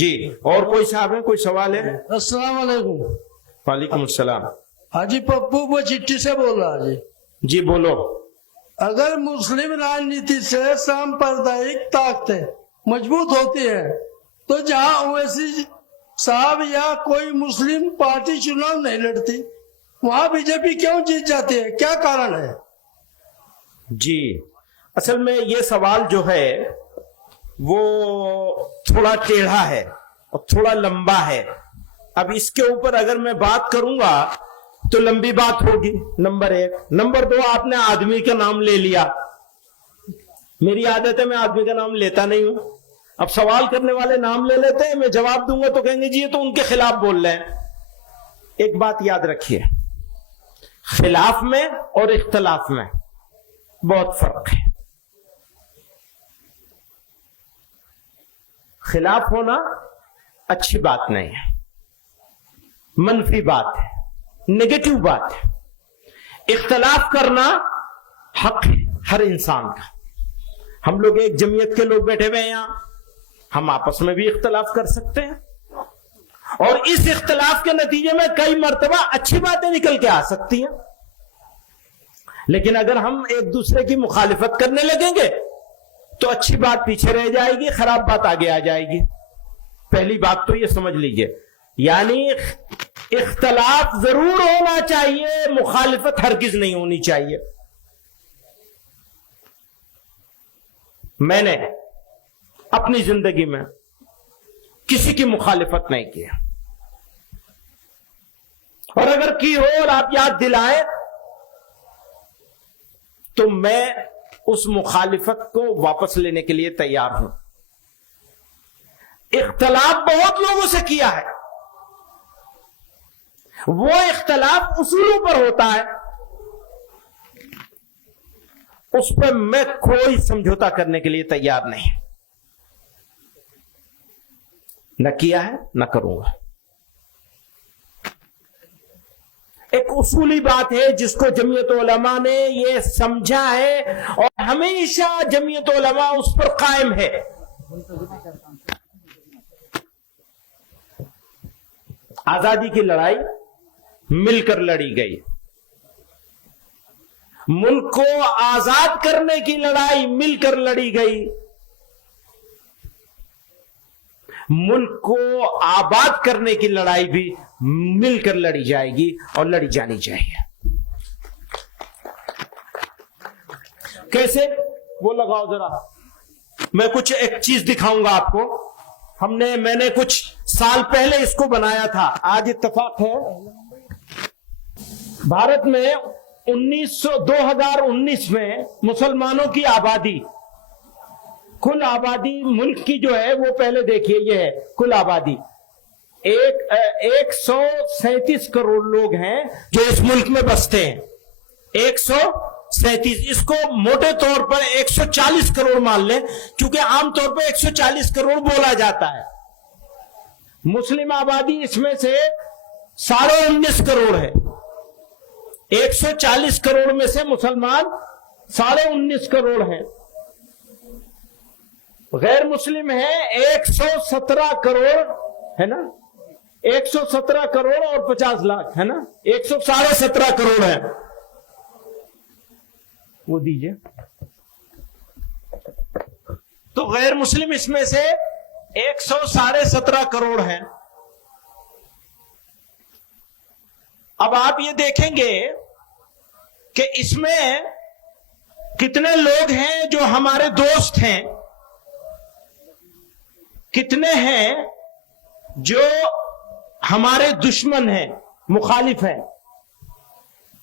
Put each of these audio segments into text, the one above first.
جی اور کوئی صاحب ہے, کوئی سوال ہے؟ السلام علیکم. وعلیکم السلام. حاجی پپو وہ چٹھی سے بول رہا جی. جی بولو. اگر مسلم راجنیتی سے سامپردائک طاقتیں مضبوط ہوتی ہے تو جہاں اویسی صاحب یا کوئی مسلم پارٹی چناؤ نہیں لڑتی وہاں بی جے پی کیوں جیت جاتی ہے, کیا کارن ہے؟ جی اصل میں یہ سوال جو ہے وہ تھوڑا ٹیڑھا ہے اور تھوڑا لمبا ہے. اب اس کے اوپر اگر میں بات کروں گا تو لمبی بات ہوگی, نمبر 1. نمبر 2, آپ نے آدمی کا نام لے لیا. میری عادت ہے میں آدمی کا نام لیتا نہیں ہوں. اب سوال کرنے والے نام لے لیتے ہیں, میں جواب دوں گا تو کہیں گے جی یہ تو ان کے خلاف بول رہے ہیں. ایک بات یاد رکھیے, خلاف میں اور اختلاف میں بہت فرق ہے. خلاف ہونا اچھی بات نہیں ہے, منفی بات ہے, نیگیٹو بات ہے. اختلاف کرنا حق ہے ہر انسان کا. ہم لوگ ایک جمعیت کے لوگ بیٹھے ہوئے ہیں یہاں, ہم آپس میں بھی اختلاف کر سکتے ہیں اور اس اختلاف کے نتیجے میں کئی مرتبہ اچھی باتیں نکل کے آ سکتی ہیں. لیکن اگر ہم ایک دوسرے کی مخالفت کرنے لگیں گے تو اچھی بات پیچھے رہ جائے گی, خراب بات آگے آ جائے گی. پہلی بات تو یہ سمجھ لیجئے, یعنی اختلاف ضرور ہونا چاہیے, مخالفت ہرگز نہیں ہونی چاہیے. میں نے اپنی زندگی میں کسی کی مخالفت نہیں کی, اور اگر کی ہو اور آپ یاد دلائیں تو میں اس مخالفت کو واپس لینے کے لیے تیار ہوں. اختلاف بہت لوگوں سے کیا ہے, وہ اختلاف اصولوں پر ہوتا ہے, اس پہ میں کوئی سمجھوتا کرنے کے لیے تیار نہیں. نہ کیا ہے نہ کروں گا. ایک اصولی بات ہے جس کو جمعیت علماء نے یہ سمجھا ہے اور ہمیشہ جمعیت علماء اس پر قائم ہے. آزادی کی لڑائی مل کر لڑی گئی, ملک کو آزاد کرنے کی لڑائی مل کر لڑی گئی, ملک کو آباد کرنے کی لڑائی بھی مل کر لڑی جائے گی اور لڑی جانی چاہیے. کیسے وہ لگاؤ ذرا, میں کچھ ایک چیز دکھاؤں گا آپ کو. میں نے کچھ سال پہلے اس کو بنایا تھا. آج اتفاق ہے بھارت میں 2019 میں مسلمانوں کی آبادی, کل آبادی ملک کی جو ہے وہ پہلے دیکھیے, یہ ہے کل آبادی 137 کروڑ لوگ ہیں جو اس ملک میں بستے ہیں. 137, اس کو موٹے طور پر 140 کروڑ مان لیں کیونکہ عام طور پر 140 کروڑ بولا جاتا ہے. مسلم آبادی اس میں سے 19.5 کروڑ ہے. 140 کروڑ میں سے مسلمان 19.5 کروڑ ہیں. غیر مسلم ہے 117 کروڑ ہے نا, 117 کروڑ اور 50 لاکھ ہے نا, 117 کروڑ ہے. وہ دیجئے. تو غیر مسلم اس میں سے 117 کروڑ ہیں. اب آپ یہ دیکھیں گے کہ اس میں کتنے لوگ ہیں جو ہمارے دوست ہیں, کتنے ہیں جو ہمارے دشمن ہیں, مخالف ہیں.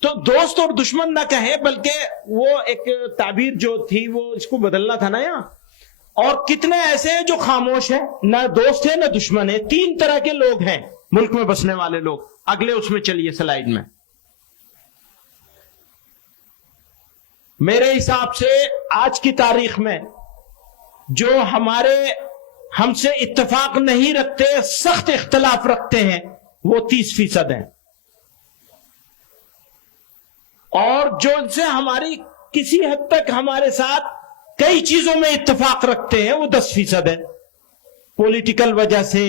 تو دوست اور دشمن نہ کہیں بلکہ وہ ایک تعبیر جو تھی وہ اس کو بدلنا تھا نا یہاں. اور کتنے ایسے ہیں جو خاموش ہیں, نہ دوست ہیں نہ دشمن ہیں. 3 طرح کے لوگ ہیں ملک میں بسنے والے لوگ. اگلے اس میں چلیے سلائیڈ میں. میرے حساب سے آج کی تاریخ میں جو ہم سے اتفاق نہیں رکھتے, سخت اختلاف رکھتے ہیں, وہ 30% ہیں. اور جو ان سے ہماری کسی حد تک ہمارے ساتھ کئی چیزوں میں اتفاق رکھتے ہیں وہ 10% ہیں. पॉलिटिकल वजह से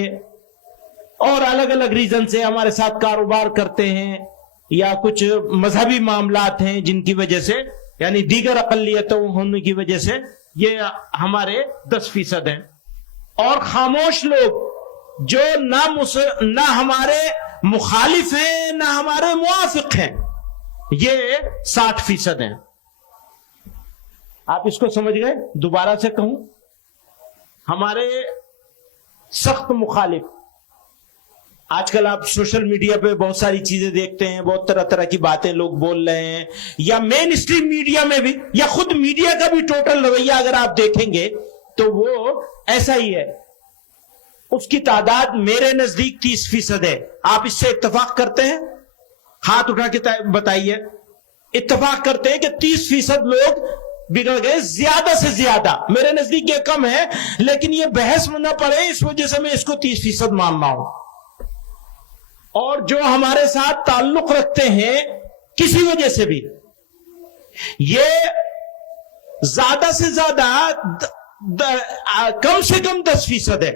और अलग अलग रीजन से हमारे साथ कारोबार करते हैं, या कुछ मजहबी मामलात हैं जिनकी वजह से, यानी दीगर अकलियतों होने की वजह से ये हमारे 10% हैं। और खामोश लोग जो ना हमारे मुखालिफ हैं ना हमारे मुआफिक हैं, ये 60% हैं। आप इसको समझ गए? दोबारा से कहूं, हमारे सख्त मुखालिफ, आजकल आप सोशल मीडिया पे बहुत सारी चीजें देखते हैं, बहुत तरह तरह की बातें लोग बोल रहे हैं, या मेन स्ट्रीम मीडिया में भी, या खुद मीडिया का भी टोटल रवैया अगर आप देखेंगे तो वो ऐसा ही है। उसकी तादाद मेरे नजदीक 30% है। आप इससे इत्तेफाक करते हैं? हाथ उठा के बताइए। इत्तेफाक करते हैं कि 30% लोग बिगड़ गए, ज्यादा से ज्यादा। मेरे नजदीक ये कम है, लेकिन ये बहस में न पड़े इस वजह से मैं इसको 30% मान रहा हूं। और जो हमारे साथ ताल्लुक रखते हैं किसी वजह से भी, ये ज्यादा से ज्यादा कम से कम 10% है।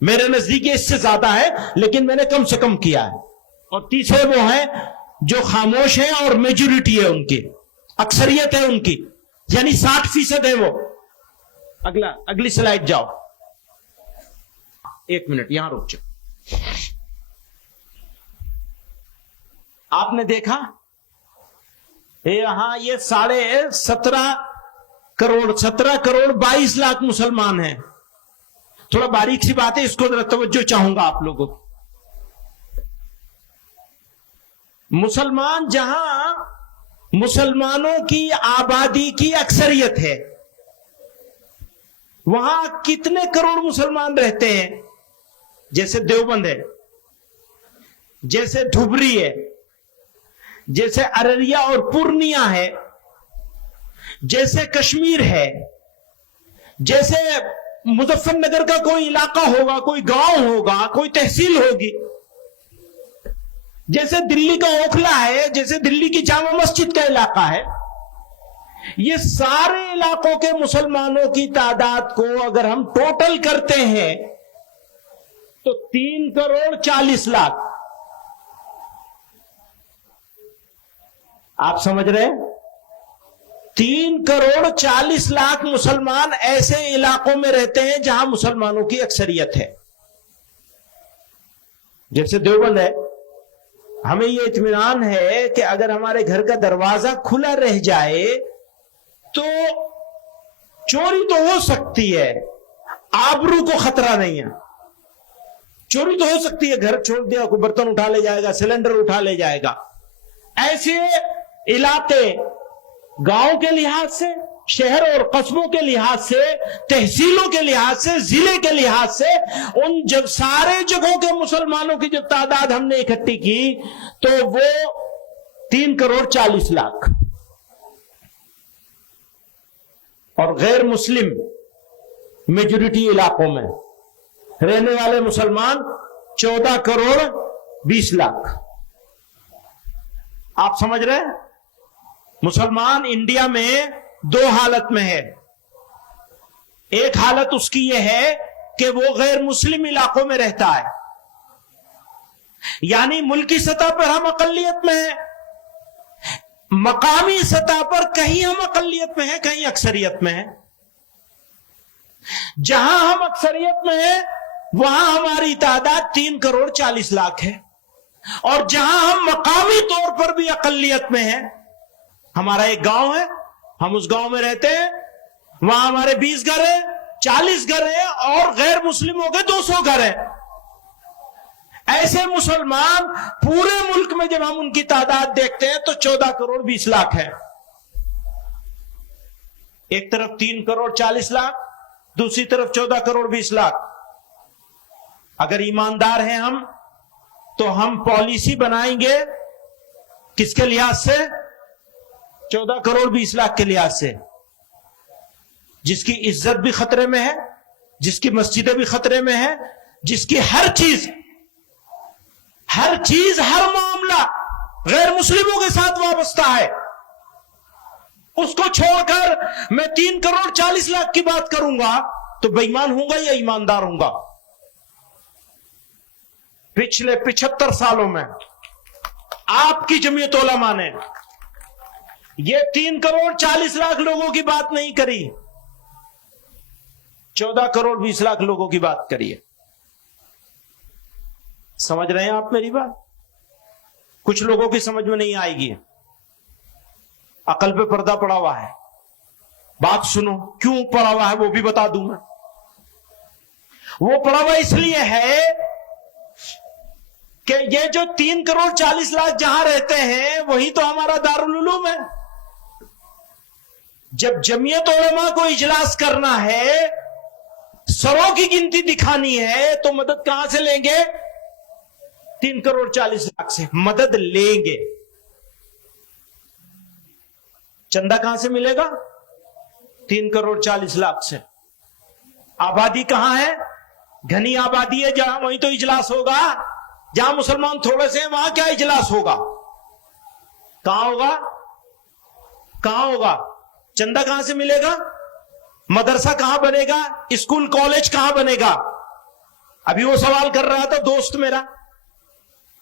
मेरे नजदीक इससे ज्यादा है, लेकिन मैंने कम से कम किया है। और तीसरे वो हैं जो खामोश हैं और मेजोरिटी है उनकी, अक्सरियत है उनकी, यानी 60% है वो। अगली स्लाइड जाओ। 1 मिनट यहां रुक जाओ। आपने देखा यहां ये 17.5 करोड़ 17 करोड़ 22 लाख मुसलमान हैं। थोड़ा बारीक सी बात है, इसको जरा तवज्जो चाहूंगा आप लोगों को। मुसलमान जहां मुसलमानों की आबादी की अक्सरियत है, वहां कितने करोड़ मुसलमान रहते हैं? जैसे देवबंद है, जैसे धुबरी है, जैसे अररिया और पूर्णिया है, जैसे कश्मीर है, जैसे मुजफ्फरनगर का कोई इलाका होगा, कोई गांव होगा, कोई तहसील होगी, जैसे दिल्ली का ओखला है, जैसे दिल्ली की जामा मस्जिद का इलाका है। ये सारे इलाकों के मुसलमानों की तादाद को अगर हम टोटल करते हैं तो 3 करोड़ 40 लाख। आप समझ रहे हैं? 3 करोड़ 40 लाख मुसलमान ऐसे इलाकों में रहते हैं जहां मुसलमानों की अक्सरियत है। जैसे देवबंद है, हमें यह इत्मीनान है कि अगर हमारे घर का दरवाजा खुला रह जाए तो चोरी तो हो सकती है, आबरू को खतरा नहीं है। चोरी तो हो सकती है, घर छोड़ दिया, कोई बर्तन उठा ले जाएगा, सिलेंडर उठा ले जाएगा। ऐसे इलाके गांव के लिहाज से, शहर और कस्बों के लिहाज से, तहसीलों के लिहाज से, जिले के लिहाज से, उन सारे जगहों के मुसलमानों की जब तादाद हमने इकट्ठी की तो वो 3 करोड़ 40 लाख। और गैर मुस्लिम मेजोरिटी इलाकों में रहने वाले मुसलमान 14 करोड़ 20 लाख। आप समझ रहे हैं? मुसलमान इंडिया में 2 हालत में है। एक हालत उसकी यह है कि वो गैर मुस्लिम इलाकों में रहता है, यानी मुल्की सतह पर हम अकलियत में हैं, मकामी सतह पर कहीं हम अकलियत में हैं, कहीं अक्सरियत में हैं। जहां हम अक्सरियत में हैं वहां हमारी तादाद 3 करोड़ 40 लाख है। और जहां हम मकामी तौर पर भी अकलियत में हैं, हमारा एक गांव है, हम उस गांव में रहते हैं, वहां हमारे 20 घर हैं, 40 घर हैं, और गैर मुस्लिमों के 200 घर हैं। ऐसे मुसलमान पूरे मुल्क में जब हम उनकी तादाद देखते हैं तो 14 करोड़ 20 लाख है। एक तरफ 3 करोड़ 40 लाख, दूसरी तरफ 14 करोड़ 20 लाख। अगर ईमानदार हैं हम तो हम पॉलिसी बनाएंगे किसके लिहाज से? 14 करोड़ 20 लाख के लिहाज से, जिसकी इज्जत भी खतरे में है, जिसकी मस्जिदें भी खतरे में है, जिसकी हर चीज हर मामला गैर मुस्लिमों के साथ वाबस्ता है। उसको छोड़कर मैं 3 करोड़ 40 लाख की बात करूंगा तो बेईमान होगा या ईमानदार होगा? पिछले 75 सालों में आपकी जमीयत उलमा ने ये 3 करोड़ 40 लाख लोगों की बात नहीं करी, 14 करोड़ 20 लाख लोगों की बात करी है। समझ रहे हैं आप मेरी बात? कुछ लोगों की समझ में नहीं आएगी, अकल पे पर्दा पड़ा हुआ है। बात सुनो, क्यों पड़ा हुआ है वो भी बता दूं मैं। वो पड़ा हुआ इसलिए है कि ये जो 3 करोड़ 40 लाख जहां रहते हैं वही तो हमारा दारुल उलूम है। जब जमीयत उलमा को इजलास करना है, सरों की गिनती दिखानी है, तो मदद कहां से लेंगे? 3 करोड़ 40 लाख से मदद लेंगे। चंदा कहां से मिलेगा? 3 करोड़ 40 लाख से। आबादी कहां है? घनी आबादी है, जहां वहीं तो इजलास होगा। जहां मुसलमान थोड़े से हैं वहां क्या इजलास होगा? कहां होगा? कहां होगा? चंदा कहां से मिलेगा? मदरसा कहां बनेगा? स्कूल कॉलेज कहां बनेगा? अभी वो सवाल कर रहा था दोस्त मेरा,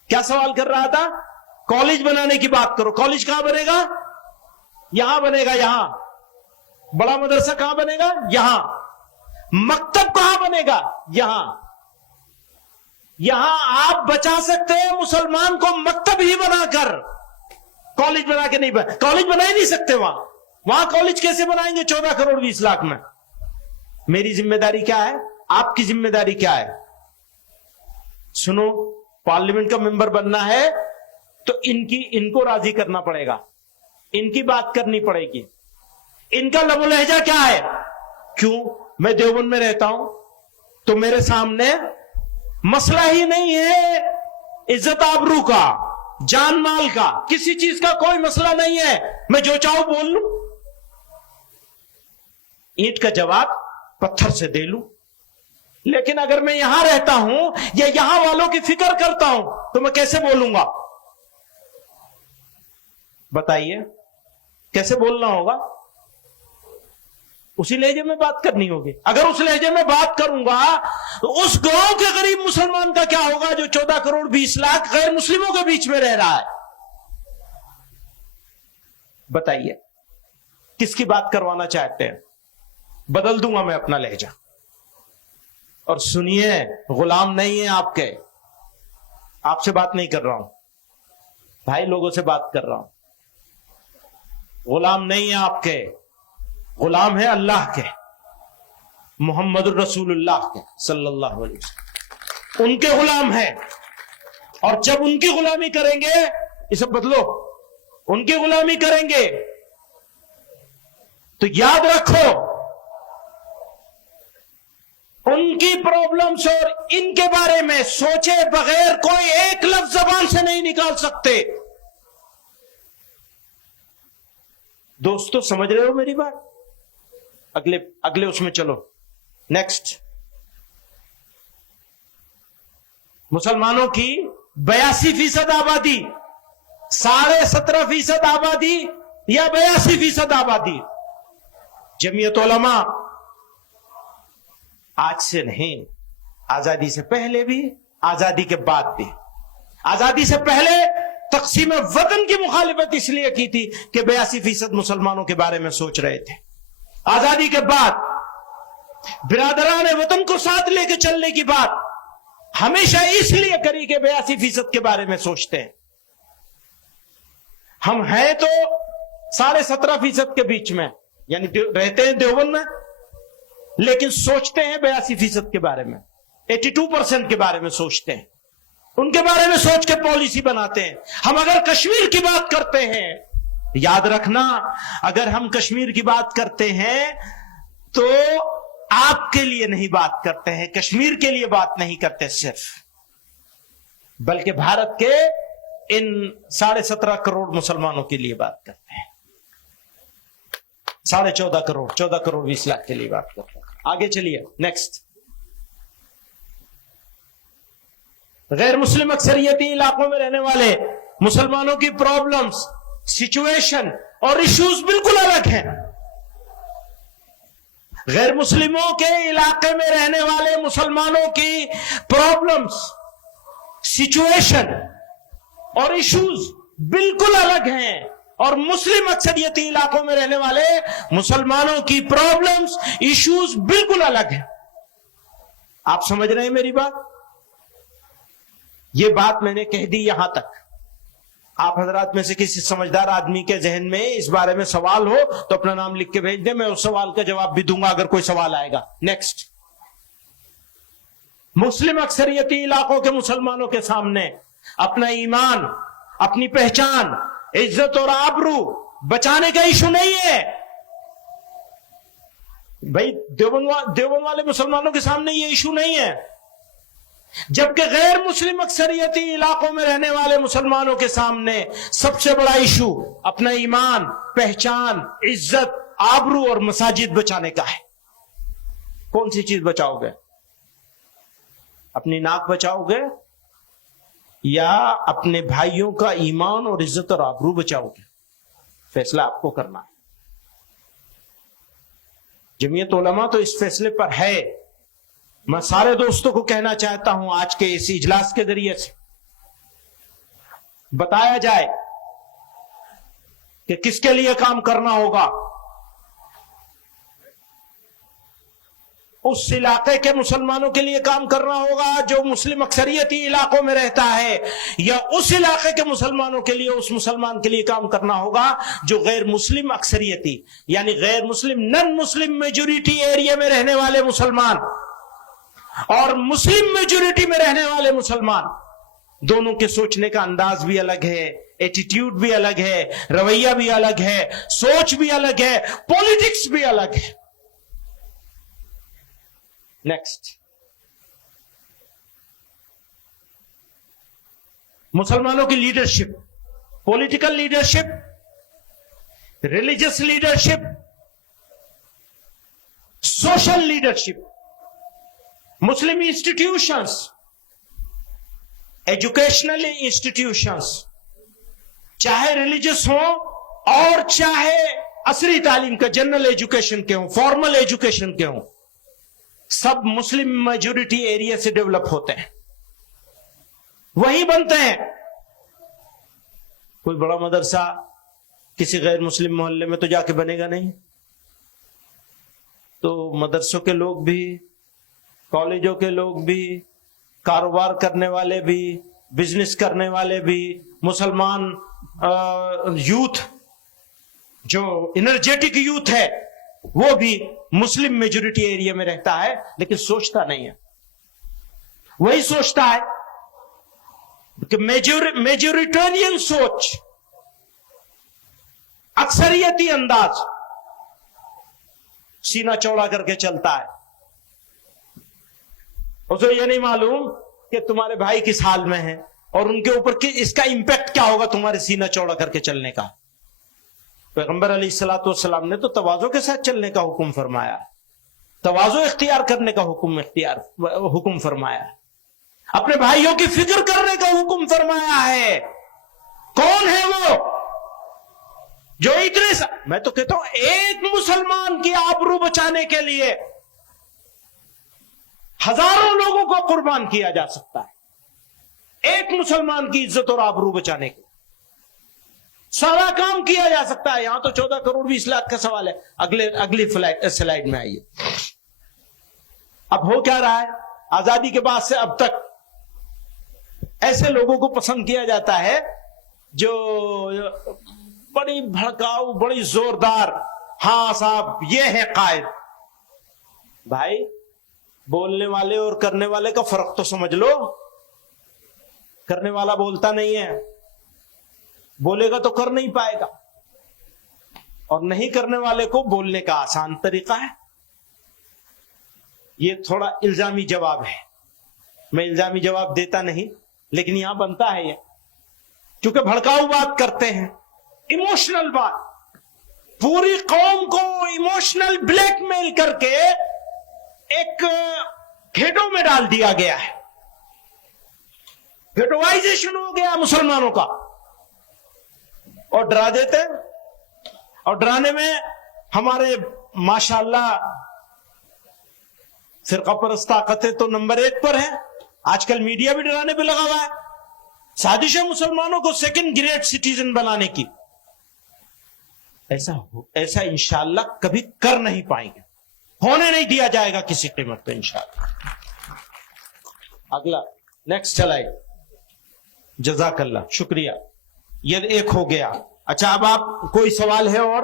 क्या सवाल कर रहा था? कॉलेज बनाने की बात करो। कॉलेज कहां बनेगा? यहां बनेगा, यहां। बड़ा मदरसा कहां बनेगा? यहां। मकतब कहां बनेगा? यहां। यहां आप बचा सकते हैं मुसलमान को मकतब ही बनाकर, कॉलेज बना के नहीं बना। कॉलेज बना ही नहीं सकते वहां कॉलेज कैसे बनाएंगे 14 करोड़ 20 लाख में? मेरी जिम्मेदारी क्या है? आपकी जिम्मेदारी क्या है? सुनो, पार्लियामेंट का मेंबर बनना है तो इनको राजी करना पड़ेगा, इनकी बात करनी पड़ेगी। इनका लबो लहजा क्या है? क्यों? मैं देवबंद में रहता हूं तो मेरे सामने मसला ही नहीं है इज्जत आबरू का, जान माल का, किसी चीज का कोई मसला नहीं है। मैं जो चाहूं बोल लूं, ईंट का जवाब पत्थर से दे लूं। लेकिन अगर मैं यहां रहता हूं या यहां वालों की फिक्र करता हूं तो मैं कैसे बोलूंगा? बताइए, कैसे बोलना होगा? उसी लहजे में बात करनी होगी। अगर उस लहजे में बात करूंगा तो उस गांव के गरीब मुसलमान का क्या होगा जो 14 करोड़ 20 लाख गैर मुस्लिमों के बीच में रह रहा है? बताइए, किसकी बात करवाना चाहते हैं? बदल दूंगा मैं अपना लहजा। और सुनिए, गुलाम नहीं है आपके, आपसे बात नहीं कर रहा हूं, भाई लोगों से बात कर रहा हूं। गुलाम नहीं है आपके, गुलाम है अल्लाह के, मोहम्मद रसूलुल्लाह के सल्लल्लाहु अलैहि वसल्लम। उनके गुलाम है। और जब उनकी गुलामी करेंगे, इसे बदलो, उनकी गुलामी करेंगे तो याद रखो, उनकी प्रॉब्लम्स और इनके बारे में सोचे बगैर कोई एक लफ्ज जबान से नहीं निकाल सकते। दोस्तों, समझ रहे हो मेरी बात? अगले उसमें चलो। नेक्स्ट, मुसलमानों की 82% आबादी, 17.5% आबादी या 82% आबादी। जमीयत उलमा आज से नहीं, आजादी से पहले भी, आजादी के बाद भी। आजादी से पहले तकसीम वतन की मुखालिफत इसलिए की थी कि 82% मुसलमानों के बारे में सोच रहे थे। आजादी के बाद बिरादरान वतन को साथ लेकर चलने की बात हमेशा इसलिए करी कि 82% के बारे में सोचते हैं। हम हैं तो 17.5% के बीच में, यानी रहते हैं देवबंद में, लेकिन सोचते हैं 82% के बारे में, 82% के बारे में सोचते हैं। उनके बारे में सोच के पॉलिसी बनाते हैं। हम अगर कश्मीर की बात करते हैं, याद रखना, अगर हम कश्मीर की बात करते हैं तो आपके लिए नहीं बात करते हैं, कश्मीर के लिए बात नहीं करते सिर्फ, बल्कि भारत के इन 17.5 करोड़ मुसलमानों के लिए बात करते हैं। 14.5 करोड़, 14 करोड़ 20 लाख के लिए बात करते हैं। आगे चलिए, नेक्स्ट। गैर मुस्लिम अक्सरियती इलाकों में रहने वाले मुसलमानों की प्रॉब्लम्स, सिचुएशन और इश्यूज बिल्कुल अलग हैं। गैर मुस्लिमों के इलाके में रहने वाले मुसलमानों की प्रॉब्लम्स, सिचुएशन और इश्यूज बिल्कुल अलग हैं, और मुस्लिम अक्सरियती इलाकों में रहने वाले मुसलमानों की प्रॉब्लम्स, इश्यूज बिल्कुल अलग हैं। आप समझ रहे हैं मेरी बात? ये बात मैंने कह दी यहां तक। आप हजरात में से किसी समझदार आदमी के जहन में इस बारे में सवाल हो तो अपना नाम लिख के भेज दे, मैं उस सवाल का जवाब भी दूंगा अगर कोई सवाल आएगा। नेक्स्ट, मुस्लिम अक्सरियती इलाकों के मुसलमानों के सामने अपना ईमान, अपनी पहचान, इज्जत और आबरू बचाने का इशू नहीं है भाई। देवबंद वाले मुसलमानों के सामने ये इशू नहीं है, जबकि गैर मुस्लिम अक्सरियती इलाकों में रहने वाले मुसलमानों के सामने सबसे बड़ा इशू अपना ईमान, पहचान, इज्जत, आबरू और मसाजिद बचाने का है। कौन सी चीज बचाओगे? अपनी नाक बचाओगे या अपने भाइयों का ईमान और इज्जत और आबरू बचाओगे? फैसला आपको करना है। जमीयत उलमा तो इस फैसले पर है। मैं सारे दोस्तों को कहना चाहता हूं, आज के इस इजलास के जरिए से बताया जाए कि किसके लिए काम करना होगा। उस इलाके के मुसलमानों के लिए काम करना होगा जो मुस्लिम अक्सरियती इलाकों में रहता है, या उस इलाके के मुसलमानों के लिए, उस मुसलमान के लिए काम करना होगा जो गैर मुस्लिम अक्सरियती यानी गैर मुस्लिम, नॉन मुस्लिम मेजोरिटी एरिया में रहने वाले मुसलमान और मुस्लिम मेजोरिटी में रहने वाले मुसलमान, दोनों के सोचने का अंदाज भी अलग है, एटीट्यूड भी अलग है, रवैया भी अलग है, सोच भी अलग है, पॉलिटिक्स भी अलग है। नेक्स्ट, मुसलमानों की leadership, political leadership, religious leadership, social leadership, Muslim institutions, educational institutions, चाहे रिलीजियस हो और चाहे असरी तालीम का, जनरल एजुकेशन के हो, फॉर्मल एजुकेशन के हो, सब मुस्लिम मेजोरिटी एरिया से डेवलप होते हैं, वही बनते हैं। कोई बड़ा मदरसा किसी गैर मुस्लिम मोहल्ले में तो जाके बनेगा नहीं। तो मदरसों के लोग भी, कॉलेजों के लोग भी, कारोबार करने वाले भी, बिजनेस करने वाले भी, मुसलमान यूथ जो एनर्जेटिक यूथ है वो भी मुस्लिम मेजोरिटी एरिया में रहता है, लेकिन सोचता नहीं है। वही सोचता है कि मेजोरिटेरियन सोच, अक्सरियती अंदाज, सीना चौड़ा करके चलता है। उसे ये नहीं मालूम कि तुम्हारे भाई किस हाल में है और उनके ऊपर इसका इंपैक्ट क्या होगा तुम्हारे सीना चौड़ा करके चलने का। पैगंबर अलैहिस्सलातु वस्सलाम ने तो तवाज़ो के साथ चलने का हुक्म फरमाया, तवाज़ो इख्तियार करने का हुक्म फरमाया, अपने भाइयों की फिक्र करने का हुक्म फरमाया है। कौन है वो जो इतने मैं तो कहता हूं एक मुसलमान की आबरू बचाने के लिए हजारों लोगों को कुर्बान किया जा सकता है। एक मुसलमान की इज्जत और आबरू बचाने के सारा काम किया जा सकता है। यहां तो 14 करोड़ 20 लाख का सवाल है। अगली स्लाइड में आइए। अब हो क्या रहा है, आजादी के बाद से अब तक ऐसे लोगों को पसंद किया जाता है जो बड़ी भड़काऊ, बड़ी जोरदार, हाँ साहब ये है कायद। भाई बोलने वाले और करने वाले का फर्क तो समझ लो। करने वाला बोलता नहीं है, बोलेगा तो कर नहीं पाएगा, और नहीं करने वाले को बोलने का आसान तरीका है। ये थोड़ा इल्जामी जवाब है, मैं इल्जामी जवाब देता नहीं, लेकिन यहां बनता है ये, क्योंकि भड़काऊ बात करते हैं, इमोशनल बात, पूरी कौम को इमोशनल ब्लैकमेल करके एक घेटों में डाल दिया गया है। घेटोवाइजेशन हो गया मुसलमानों का, और डरा देते हैं। और डराने में हमारे माशाअल्लाह फिरका परस्त ताकतें तो नंबर 1 पर है। آج کل میڈیا بھی ڈرانے پہ لگا ہوا ہے، سازش ہے مسلمانوں کو سیکنڈ گریڈ سٹیزن بنانے کی. ایسا انشاءاللہ کبھی کر نہیں پائیں گے، ہونے نہیں دیا جائے گا کسی قیمت پہ انشاءاللہ. اگلا نیکسٹ چلائے. جزاک اللہ، شکریہ. یہ ایک ہو گیا. اچھا اب آپ کوئی سوال ہے اور؟